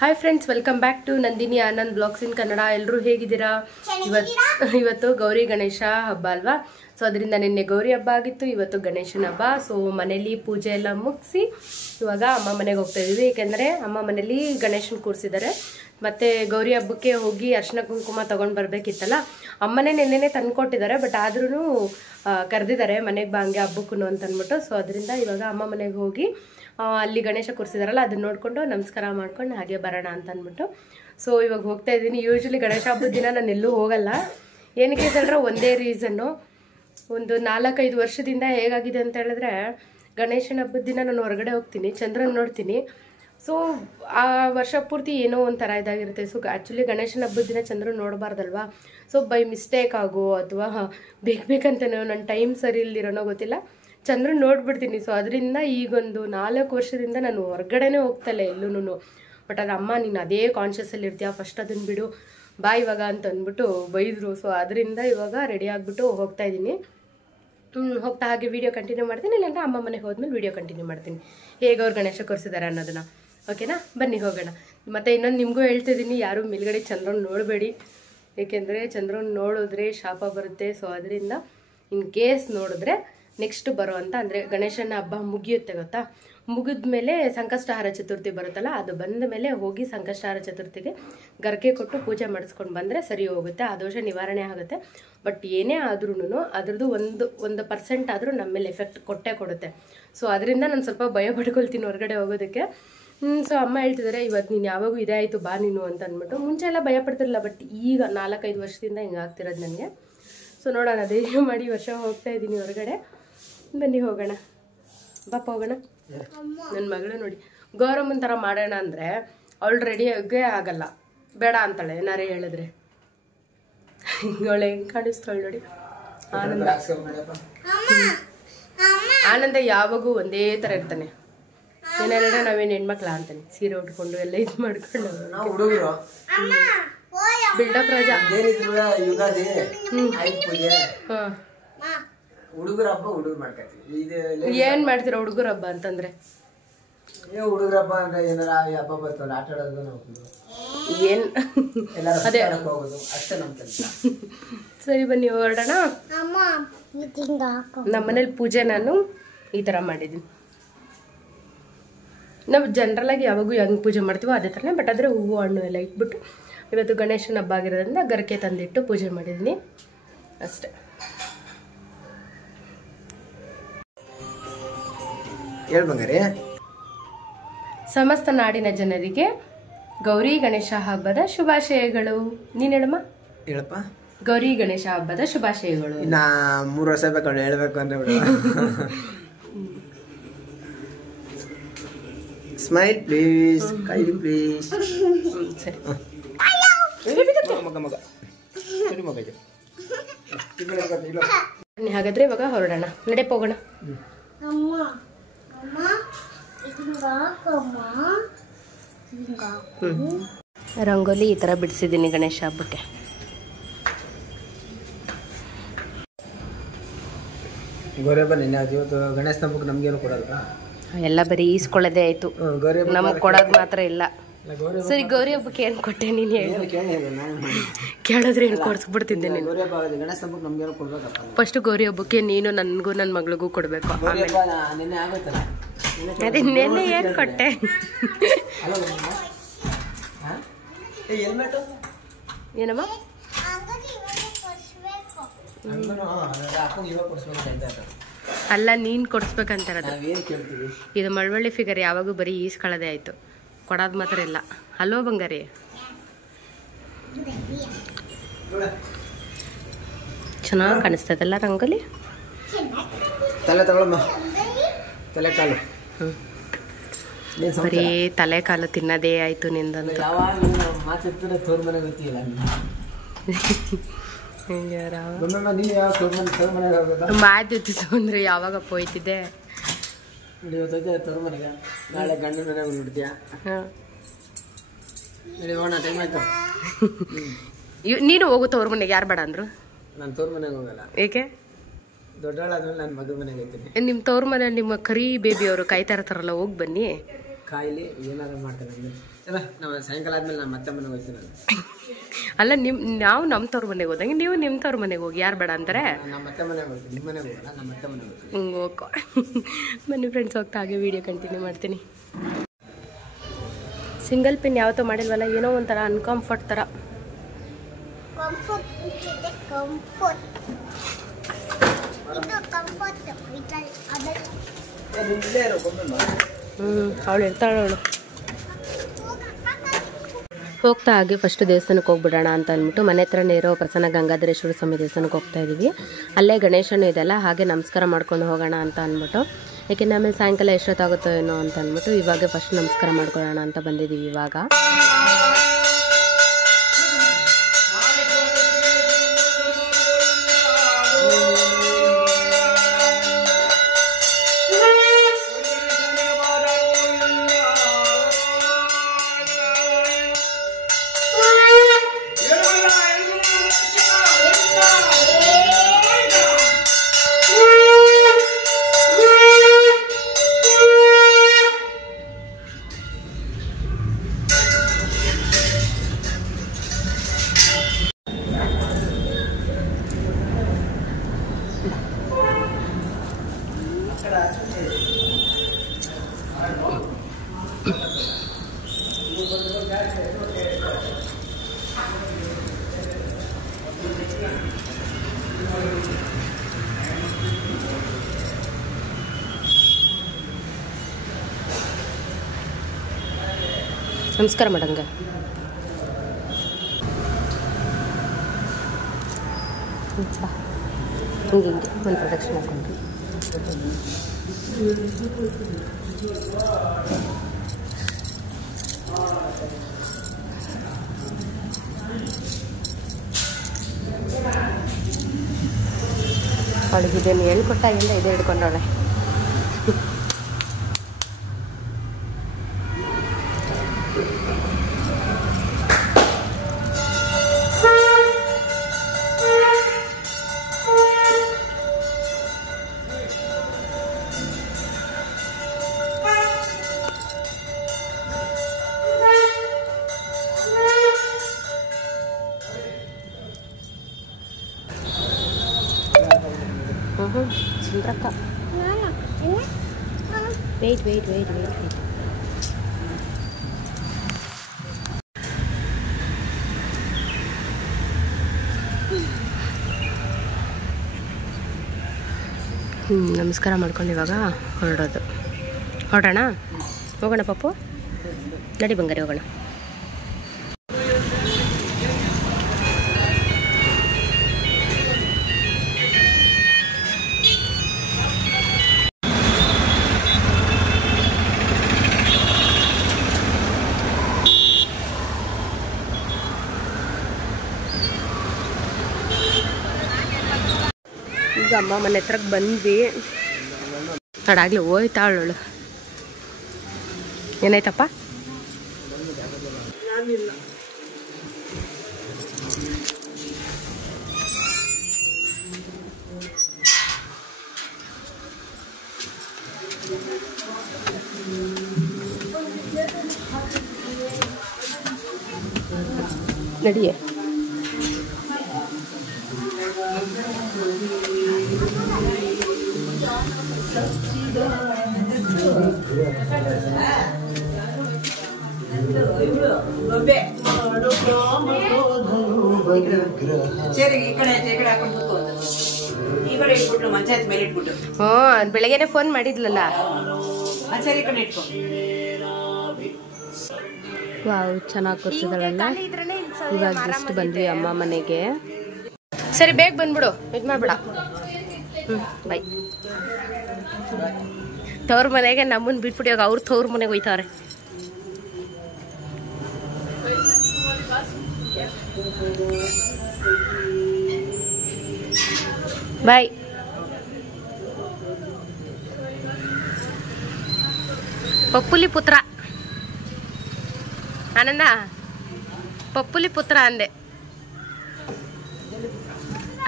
Hi friends, welcome back to Nandini Anand blogs in Kannada. ಎಲ್ಲರೂ ಹೇಗಿದ್ದೀರಾ? ಇವತ್ತು ಗೌರಿ ಗಣೇಶ ಹಬ್ಬ ಅಲ್ವಾ? ಸೊ ಅದರಿಂದ ನಿನ್ನೆ ಗೌರಿ ಹಬ್ಬ ಆಗಿತ್ತು, ಇವತ್ತು ಗಣೇಶನ ಹಬ್ಬ. ಸೊ ಮನೇಲಿ ಪೂಜೆ ಎಲ್ಲ ಮುಗಿಸಿ ಇವಾಗ ಅಮ್ಮ ಮನೆಗೆ ಹೋಗ್ತಾ ಇದೀವಿ. ಏಕೆಂದರೆ ಅಮ್ಮ ಮನೇಲಿ ಗಣೇಶನ ಕೂರಿಸಿದ್ದಾರೆ. ಮತ್ತೆ ಗೌರಿ ಹಬ್ಬಕ್ಕೆ ಹೋಗಿ ಅರ್ಶಿನ ಕುಂಕುಮ ತಗೊಂಡು ಬರ್ಬೇಕಿತ್ತಲ್ಲ, ಅಮ್ಮನೇ ನೆನ್ನೆನೆ ತಂದ್ಕೊಟ್ಟಿದ್ದಾರೆ. ಬಟ್ ಆದ್ರೂ ಕರೆದಿದ್ದಾರೆ ಮನೆಗೆ ಬಾ ಹಂಗೆ ಹಬ್ಬಕ್ಕೂ ಅಂತ ಅಂದ್ಬಿಟ್ಟು. ಸೊ ಅದರಿಂದ ಇವಾಗ ಅಮ್ಮ ಮನೆಗೆ ಹೋಗಿ ಅಲ್ಲಿ ಗಣೇಶ ಕೂರಿಸಿದಾರಲ್ಲ ಅದನ್ನ ನೋಡಿಕೊಂಡು ನಮಸ್ಕಾರ ಮಾಡ್ಕೊಂಡು ಹಾಗೆ ಬರೋಣ ಅಂತ ಅಂದ್ಬಿಟ್ಟು ಸೊ ಇವಾಗ ಹೋಗ್ತಾ ಇದ್ದೀನಿ. ಯೂಶ್ವಲಿ ಗಣೇಶ ಹಬ್ಬದ ದಿನ ನಾನು ಎಲ್ಲೂ ಹೋಗಲ್ಲ. ಏನಕ್ಕೆ ಹೇಳಿದ್ರೆ ಒಂದೇ ರೀಸನ್ನು, ಒಂದು 4-5 ವರ್ಷದಿಂದ ಹೇಗಾಗಿದೆ ಅಂತ ಹೇಳಿದ್ರೆ, ಗಣೇಶನ ಹಬ್ಬದ ದಿನ ನಾನು ಹೊರಗಡೆ ಹೋಗ್ತೀನಿ, ಚಂದ್ರನ ನೋಡ್ತೀನಿ. ಸೊ ಆ ವರ್ಷ ಪೂರ್ತಿ ಏನೋ ಒಂಥರ ಇದಾಗಿರುತ್ತೆ. ಸೊ ಆ್ಯಕ್ಚುಲಿ ಗಣೇಶನ ಹಬ್ಬದ ದಿನ ಚಂದ್ರನ ನೋಡಬಾರ್ದಲ್ವಾ? ಸೊ ಬೈ ಮಿಸ್ಟೇಕ್ ಆಗೋ ಅಥವಾ ಬೇಕಂತನೋ ನನ್ನ ಟೈಮ್ ಸರಿ ಇಲ್ದಿರೋನೋ ಗೊತ್ತಿಲ್ಲ, ಚಂದ್ರನ ನೋಡ್ಬಿಡ್ತೀನಿ. ಸೊ ಅದರಿಂದ ಈಗೊಂದು 4 ವರ್ಷದಿಂದ ನಾನು ಹೊರಗಡೆನೇ ಹೋಗ್ತಲ್ಲ ಎಲ್ಲೂ. ಬಟ್ ಅದು ಅಮ್ಮ ನೀನು ಅದೇ ಕಾನ್ಷಿಯಸಲ್ಲಿ ಇರ್ತೀಯ, ಫಸ್ಟ್ ಅದನ್ನು ಬಿಡು ಬಾ ಇವಾಗ ಅಂತ ಅಂದ್ಬಿಟ್ಟು ಬೈದರು. ಸೊ ಅದರಿಂದ ಇವಾಗ ರೆಡಿ ಆಗಿಬಿಟ್ಟು ಹೋಗ್ತಾ ಇದ್ದೀನಿ. ಹೋಗ್ತಾ ಹಾಗೆ ವೀಡಿಯೋ ಕಂಟಿನ್ಯೂ ಮಾಡ್ತೀನಿ, ಇಲ್ಲಾಂದ್ರೆ ಅಮ್ಮ ಮನೆಗೆ ಹೋದ್ಮೇಲೆ ವೀಡಿಯೋ ಕಂಟಿನ್ಯೂ ಮಾಡ್ತೀನಿ ಹೇಗೆ ಅವ್ರು ಗಣೇಶ ಕೂರಿಸಿದ್ದಾರೆ ಅನ್ನೋದನ್ನ. ಓಕೆನಾ? ಬನ್ನಿ ಹೋಗೋಣ. ಮತ್ತು ಇನ್ನೊಂದು ನಿಮಗೂ ಹೇಳ್ತಿದ್ದೀನಿ, ಯಾರು ಮೇಲ್ಗಡೆ ಚಂದ್ರನ ನೋಡಬೇಡಿ, ಏಕೆಂದರೆ ಚಂದ್ರನ ನೋಡಿದ್ರೆ ಶಾಪ ಬರುತ್ತೆ. ಸೊ ಅದರಿಂದ ಇನ್ ಕೇಸ್ ನೋಡಿದ್ರೆ ನೆಕ್ಸ್ಟ್ ಬರುವಂಥ ಅಂದರೆ ಗಣೇಶನ ಹಬ್ಬ ಮುಗಿಯುತ್ತೆ ಗೊತ್ತಾ, ಮುಗಿದ್ಮೇಲೆ ಸಂಕಷ್ಟಹಾರ ಚತುರ್ಥಿ ಬರುತ್ತಲ್ಲ, ಅದು ಬಂದ ಮೇಲೆ ಹೋಗಿ ಸಂಕಷ್ಟಹಾರ ಚತುರ್ಥಿಗೆ ಗರ್ಕೆ ಕೊಟ್ಟು ಪೂಜೆ ಮಾಡಿಸ್ಕೊಂಡು ಬಂದರೆ ಸರಿ ಹೋಗುತ್ತೆ, ಆ ದೋಷ ನಿವಾರಣೆ ಆಗುತ್ತೆ. ಬಟ್ ಏನೇ ಆದ್ರೂ ಅದ್ರದ್ದು ಒಂದು ಪರ್ಸೆಂಟ್ ಆದರೂ ನಮ್ಮ ಮೇಲೆ ಎಫೆಕ್ಟ್ ಕೊಟ್ಟೇ ಕೊಡುತ್ತೆ. ಸೊ ಅದರಿಂದ ನಾನು ಸ್ವಲ್ಪ ಭಯ ಪಡ್ಕೊಳ್ತೀನಿ ಹೊರಗಡೆ ಹೋಗೋದಕ್ಕೆ. ಸೊ ಅಮ್ಮ ಹೇಳ್ತಿದ್ದಾರೆ ಇವತ್ತು ನೀನು ಯಾವಾಗೂ ಇದೇ ಆಯಿತು ಬಾ ನೀನು ಅಂತ ಅಂದ್ಬಿಟ್ಟು. ಮುಂಚೆ ಎಲ್ಲ ಭಯ ಪಡ್ತಿರಲಿಲ್ಲ, ಬಟ್ ಈಗ 4-5 ವರ್ಷದಿಂದ ಹಿಂಗೆ ಆಗ್ತಿರೋದು ನನಗೆ. ಸೊ ನೋಡೋಣ, ಧೈರ್ಯ ಮಾಡಿ ವರ್ಷ ಹೋಗ್ತಾ ಇದ್ದೀನಿ ಹೊರಗಡೆ. ಬನ್ನಿ ಹೋಗೋಣ, ಬಾಪ ಹೋಗೋಣ. ನನ್ನ ಮಗಳು ನೋಡಿ ಗೌರಮ್ಮನ ಥರ ಮಾಡೋಣ ಅಂದರೆ ಅವಳು ರೆಡಿಯಾಗೇ ಆಗಲ್ಲ, ಬೇಡ ಅಂತಾಳೆ ಏನಾರೇ ಹೇಳಿದ್ರೆ. ಅವಳು ಹೆಂಗೆ ಕಾಣಿಸ್ತಾಳೆ ನೋಡಿ. ಆನಂದ ಯಾವಾಗೂ ಒಂದೇ ಥರ ಇರ್ತಾನೆ. ಏನಾದ್ರೆ ನಾವೇನು ಹೆಣ್ಮಕ್ಳ ಅಂತಾನೆ, ಸೀರೆ ಉಟ್ಕೊಂಡು ಎಲ್ಲ ಇದು ಮಾಡ್ಕೊಂಡು ಬಿಲ್ಡಪ್ ರಾಜ. ಹುಡುಗರ ಹಬ್ಬ ಹುಡುಗರು ಮಾಡ್ಕೊತೀವಿ. ಏನ್ ಮಾಡ್ತೀರ ಹುಡುಗರ ಹಬ್ಬ ಅಂತಂದ್ರೆ? ಹುಡುಗರ ಹಬ್ಬ ಅಂದ್ರೆ ಏನಾರ ಹಬ್ಬ ಬರ್ತಲ್ಲ, ಆಟ ಆಡೋದು ಏನ್ ಅದೇ ಹೋಗೋದು ಅಷ್ಟೇ ನಮ್ ಕೆಲಸ. ಸರಿ ಬನ್ನಿ ಹೊರಡೋಣ. ನಮ್ಮ ಮನೇಲಿ ಪೂಜೆ ನಾನು ಈ ತರ ಮಾಡಿದ್ದೀನಿ. ನಾವು ಜನರಲ್ ಆಗಿ ಯಾವಾಗೂ ಹೆಂಗ್ ಪೂಜೆ ಮಾಡ್ತೀವೋ ಅದೇ ಥರನೇ, ಬಟ್ ಆದರೆ ಹೂವು ಹಣ್ಣು ಎಲ್ಲ ಇಟ್ಬಿಟ್ಟು ಇವತ್ತು ಗಣೇಶನ ಹಬ್ಬ ಆಗಿರೋದ್ರಿಂದ ಗರ್ಕೆ ತಂದಿಟ್ಟು ಪೂಜೆ ಮಾಡಿದ್ದೀನಿ ಅಷ್ಟೇ. ಸಮಸ್ತ ನಾಡಿನ ಜನರಿಗೆ ಗೌರಿ ಗಣೇಶ ಹಬ್ಬದ ಶುಭಾಶಯಗಳು. ನೀನ್ ಹೇಳಮ್ಮ. ಹೇಳಪ್ಪ. ಗೌರಿ ಗಣೇಶ ಹಬ್ಬದ ಶುಭಾಶಯಗಳು. 3 ವರ್ಷ ಬೇಕು ಹೇಳ್ಬೇಕು ಅಂದ್ರೆ. ಸ್ಮೈಲ್ ಪ್ಲೀಸ್, ಕೈಲಿ ಪ್ಲೀಸ್. ಸರಿ ಹಾಗಾದ್ರೆ ಇವಾಗ ಹೊರಡೋಣ, ನಡೆಪ ಹೋಗೋಣ. ರಂಗೋಲಿ ಈ ತರ ಬಿಡಿಸಿದ್ದೀನಿ ಗಣೇಶ ಹಬ್ಬಕ್ಕೆ. ಗೌರಿ ಹಬ್ಬ ನಿನ್ನೆ ಇವತ್ತು ಗಣೇಶ ಹಬ್ಬಕ್ಕೆ ನಮ್ಗೇನು ಕೊಡಲ್ವಾ? ಎಲ್ಲ ಬರೀ ಈಸ್ಕೊಳ್ಳೋದೇ ಆಯ್ತು, ನಮಗ್ ಕೊಡೋದು ಮಾತ್ರ ಇಲ್ಲ. ಸರಿ ಗೌರಿ ಹಬ್ಬಕ್ಕೆ ಏನ್ ಕೊಟ್ಟೆ ನೀನು ಹೇಳು? ಕೇಳಿದ್ರೆ ಏನು ಕೊಡ್ಸ್ಬಿಡ್ತಿದ್ದೆ ನೀನು. ಫಸ್ಟ್ ಗೌರಿ ಹಬ್ಬಕ್ಕೆ ನೀನು ನನ್ಗೂ ನನ್ನ ಮಗಳಿಗೂ ಕೊಡ್ಬೇಕು. ಅದೇ ನೆನ್ನೆ ಏನ್ ಕೊಟ್ಟೆ? ಏನಮ್ಮ? ಅಲ್ಲ, ನೀನ್ ಕೊಡ್ಸ್ಬೇಕಂತಾರದು. ಇದು ಮಳವಳ್ಳಿ ಫಿಗರ್ ಯಾವಾಗೂ ಬರೀ ಈಸ್ಕೊಳ್ಳೋದೇ ಆಯ್ತು, ಕೊಡೋದು ಮಾತ್ರ ಇಲ್ಲ. ಅಲ್ವಾ ಬಂಗಾರಿ? ಚೆನ್ನಾಗಿ ಕಾಣಿಸ್ತದಲ್ಲ ರಂಗೋಲಿ. ಬರೀ ತಲೆ ಕಾಲು ತಿನ್ನೋದೇ ಆಯ್ತು ನಿಂದಂತ. ಮಾತಿತ್ತು ಅಂದ್ರೆ ಯಾವಾಗಪ್ಪ ಹೋಯ್ತಿದ್ದೆ? ನಾಳೆ ಗಂಡ ಮನೆಗೆ ಬಿಡ್ತೀಯ? ನೀನು ಹೋಗು ತವ್ರ ಮನೆಗೆ. ಯಾರು ಬೇಡ ಅಂದ್ರು? ನಾನು ತವ್ರ ಮನೆಗೆ ಹೋಗಲ್ಲ. ಏಕೆ? ದೊಡ್ಡಳಾದ್ಮೇಲೆ ನಾನು ಮಗ ಮನೆಗೆ ಹೋಗ್ತೀನಿ. ನಿಮ್ಮ ತವ್ರ ಮನೆ ನಿಮ್ಮ ಕರಿ ಬೇಬಿ ಅವರು ಕಾಯ್ತಾ ಇರ್ತಾರಲ್ಲ, ಹೋಗಿ ಬನ್ನಿ. ಕಾಯಿಲೆ ಏನಾದ್ರು ಮಾಡ್ತಾರೆ. ನಾವು ಸಾಯಂಕಾಲ ಆದ್ಮೇಲೆ ನಾನು ಮತ್ತೆ ಮನೆಗೆ ಹೋಗ್ತೀನಿ ಅಲ್ಲ ನಾವು ನಮ್ಮ ತವ್ರ ಮನೆಗೆ ಹೋದಂಗೆ ನೀವು ನಿಮ್ಮ ತವ್ರ ಮನೆಗೆ ಹೋಗಿ ಯಾರು ಬೇಡ ಅಂತಾರೆ ನಮ್ಮ ಮತ್ತೆ ಮನೆಗೆ ಹೋಗ್ತೀನಿ ನಿಮ್ಮ ಮನೆಗೆ ಹೋಗಲ್ಲ ನಮ್ಮ ಮತ್ತೆ ಮನೆಗೆ ಹೋಗ್ತೀನಿ ಹಿಂಗೆ ಹೋಗೋ ಬನ್ನಿ ಫ್ರೆಂಡ್ಸ್ ಹೋಗ್ತಾ ಹಾಗೆ ವಿಡಿಯೋ ಕಂಟಿನ್ಯೂ ಮಾಡ್ತೀನಿ ಸಿಂಗಲ್ ಪಿನ್ ಯಾವತ್ತೂ ಮಾಡಿಲ್ವಲ್ಲ ಏನೋ ಒಂಥರ ಅನ್ಕಂಫರ್ಟ್ ಥರ ಅವಳು ಇರ್ತಾಳವಳು ಹೋಗ್ತಾ ಹಾಗೆ ಫಸ್ಟ್ ದೇವಸ್ಥಾನಕ್ಕೆ ಹೋಗ್ಬಿಡೋಣ ಅಂತ ಅಂದ್ಬಿಟ್ಟು ಮನೆ ಹತ್ರನೇ ಇರೋ ಪ್ರಸನ್ನ ಗಂಗಾಧರೇಶ್ವರ ಸ್ವಾಮಿ ದೇವಸ್ಥಾನಕ್ಕೆ ಹೋಗ್ತಾ ಇದ್ದೀವಿ ಅಲ್ಲೇ ಗಣೇಶನೂ ಇದೆಲ್ಲ ಹಾಗೆ ನಮಸ್ಕಾರ ಮಾಡ್ಕೊಂಡು ಹೋಗೋಣ ಅಂತ ಅಂದ್ಬಿಟ್ಟು ಯಾಕೆಂದರೆ ಆಮೇಲೆ ಸಾಯಂಕಾಲ ಎಷ್ಟೊತ್ತಾಗುತ್ತೋ ಏನೋ ಅಂತ ಅಂದ್ಬಿಟ್ಟು ಇವಾಗ ಫಸ್ಟ್ ನಮಸ್ಕಾರ ಮಾಡ್ಕೊಳ್ಳೋಣ ಅಂತ ಬಂದಿದ್ದೀವಿ ಇವಾಗ ನಮಸ್ಕಾರ ಮಾಡಂಗ ಹಿಂಗೆ ಹಿಂಗೆ ಒಂದು ಪ್ರದಕ್ಷಿಣೆ ಹಾಕೊಂಡ್ರಿ ಅವಳಿಗೆ ಇದನ್ನು ಹೇಳ್ಕೊಟ್ಟಾಗಿಂದ ಇದೇ ಹಿಡ್ಕೊಂಡವಳೆ ಸುಂದ್ರಕ್ಕ wait wait wait wait wait ನಮಸ್ಕಾರ ಮಾಡ್ಕೊಂಡು ಇವಾಗ ಹೊರಡೋಣ ಹೋಗೋಣ ಪಪ್ಪು ನಡಿ ಬಂಗಾರಿ ಹೋಗೋಣ ಈಗ ಅಮ್ಮ ಮನೆ ಹತ್ರಕ್ಕೆ ಬಂದ್ವಿ ತಡಾಗ್ಲಿ ಹೋಯ್ತಾಳಳು ಏನಾಯ್ತಪ್ಪ ನಡಿಯೇ ಬೆಳಗ್ಗೆನೆ ಫೋನ್ ಮಾಡಿದ್ಲಲ್ಲ ವಾವ್ ಚೆನ್ನಾಗಿ ಕೂರ್ಸಿದಳಲ್ಲ ಇವಾಗ ಜಸ್ಟ್ ಬಂದ್ವಿ ಅಮ್ಮ ಮನೆಗೆ ಸರಿ ಬೇಗ ಬಂದ್ಬಿಡು ಇದು ಮಾಡ್ಬೇಡ ಬೈ ತವ್ರ ಮನೆಗೆ ನಮ್ಮನ್ನ ಬಿಟ್ಬಿಟ್ಟು ಇವಾಗ ಅವ್ರ ತವ್ರ ಮನೆಗೆ ಹೋಯ್ತವ್ರೆ ಬಾಯ್ ಪಪ್ಪುಲಿ ಪುತ್ರ ಆನಂದ ಪಪ್ಪುಲಿ ಪುತ್ರ ಅಂದೆ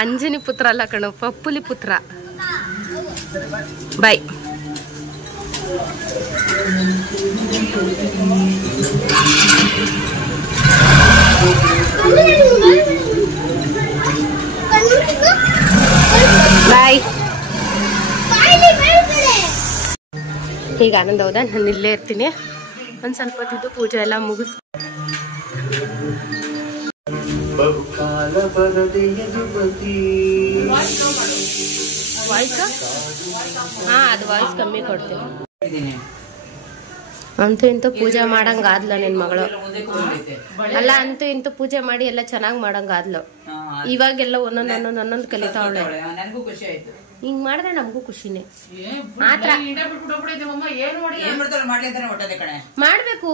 ಅಂಜನಿ ಪುತ್ರ ಅಲ್ಲ ಕಣು ಪಪ್ಪುಲಿ ಪುತ್ರ ಬಾಯ್ ಬಾಯ್. ಈಗ ಆನಂದ ಹೌದಾ, ನಾನು ಇಲ್ಲೇ ಇರ್ತೀನಿ. ಒಂದು ಸ್ವಲ್ಪ ಹೊತ್ತಿದ್ದು ಪೂಜೆ ಎಲ್ಲ ಮುಗಿಸ್ ವಾಯ್ಸ್ ಅದು ವಾಯ್ಸ್ ಕಮ್ಮಿ ಕೊಡ್ತೀನಿ. ಅಂತೂ ಇಂತೂ ಪೂಜೆ ಮಾಡಂಗಾದ್ಲ ನಿನ್ ಮಗಳು. ಅಲ್ಲ, ಅಂತೂ ಇಂತೂ ಪೂಜೆ ಮಾಡಿ ಎಲ್ಲ ಚೆನ್ನಾಗ್ ಮಾಡಂಗಾದ್ಲು. ಇವಾಗೆಲ್ಲ ಒಂದೊಂದು ಕಲಿತಾವಳೆ. ಹಿಂಗ್ ಮಾಡಿದ್ರೆ ನಮಗೂ ಖುಷಿನೇ. ಆತರ ಮಾಡ್ಬೇಕು.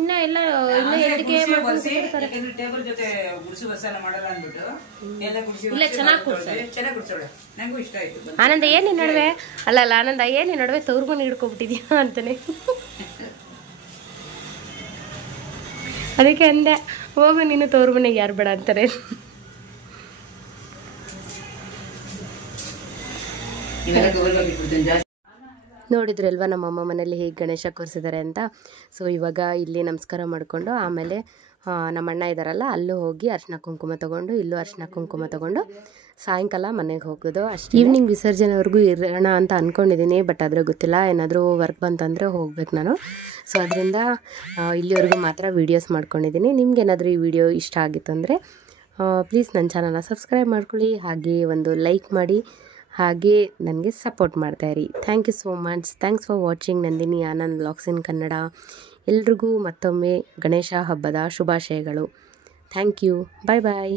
ಇನ್ನ ಎಲ್ಲ ಇನ್ನ ಎಲ್ಲಿಗೆ ಇಲ್ಲ, ಚೆನ್ನಾಗ್ ಕೊಡ್ತಾರೆ. ಆನಂದ ಏನಿ ನಡುವೆ ಅಲ್ಲ ಆನಂದ ಏನಿ ನಡುವೆ ತವ್ರಿಗೂ ಹಿಡ್ಕೊಬಿಟ್ಟಿದ್ಯಾ ಅಂತಾನೆ. ಅದಕ್ಕೆ ಅಂದೆ, ಹೋಗು ನೀನು ತವ್ರ ಮನೆಗೆ ಯಾರು ಬೇಡ ಅಂತಾರೆ. ನೋಡಿದ್ರಲ್ವಾ ನಮ್ಮಮ್ಮ ಮನೇಲಿ ಹೇಗೆ ಗಣೇಶ ಕೂರಿಸಿದ್ದಾರೆ ಅಂತ. ಸೊ ಇವಾಗ ಇಲ್ಲಿ ನಮಸ್ಕಾರ ಮಾಡಿಕೊಂಡು ಆಮೇಲೆ ನಮ್ಮ ಅಣ್ಣ ಇದ್ದಾರಲ್ಲ ಅಲ್ಲೂ ಹೋಗಿ ಅರ್ಶಿನ ಕುಂಕುಮ ತೊಗೊಂಡು ಇಲ್ಲೂ ಅರ್ಶಿನ ಕುಂಕುಮ ತೊಗೊಂಡು ಸಾಯಂಕಾಲ ಮನೆಗೆ ಹೋಗೋದು. ಅಷ್ಟು ಈವ್ನಿಂಗ್ ವಿಸರ್ಜನೆವರೆಗೂ ಇರೋಣ ಅಂತ ಅಂದ್ಕೊಂಡಿದ್ದೀನಿ. ಬಟ್ ಆದರೆ ಗೊತ್ತಿಲ್ಲ, ಏನಾದರೂ ವರ್ಕ್ ಬಂತಂದರೆ ಹೋಗ್ಬೇಕು ನಾನು. ಸೊ ಅದರಿಂದ ಇಲ್ಲಿವರೆಗೂ ಮಾತ್ರ ವೀಡಿಯೋಸ್ ಮಾಡ್ಕೊಂಡಿದ್ದೀನಿ. ನಿಮ್ಗೇನಾದರೂ ಈ ವಿಡಿಯೋ ಇಷ್ಟ ಆಗಿತ್ತು ಅಂದರೆ ಪ್ಲೀಸ್ ನನ್ನ ಚಾನಲ್ನ ಸಬ್ಸ್ಕ್ರೈಬ್ ಮಾಡ್ಕೊಳ್ಳಿ, ಹಾಗೆ ಒಂದು ಲೈಕ್ ಮಾಡಿ, ಹಾಗೆ ನನಗೆ ಸಪೋರ್ಟ್ ಮಾಡ್ತಾಯಿರಿ. Thank you so much. Thanks for watching Nandini Anand vlogs in Kannada. ಎಲ್ರಿಗೂ ಮತ್ತೊಮ್ಮೆ ಗಣೇಶ ಹಬ್ಬದ ಶುಭಾಶಯಗಳು. Thank you. Bye bye.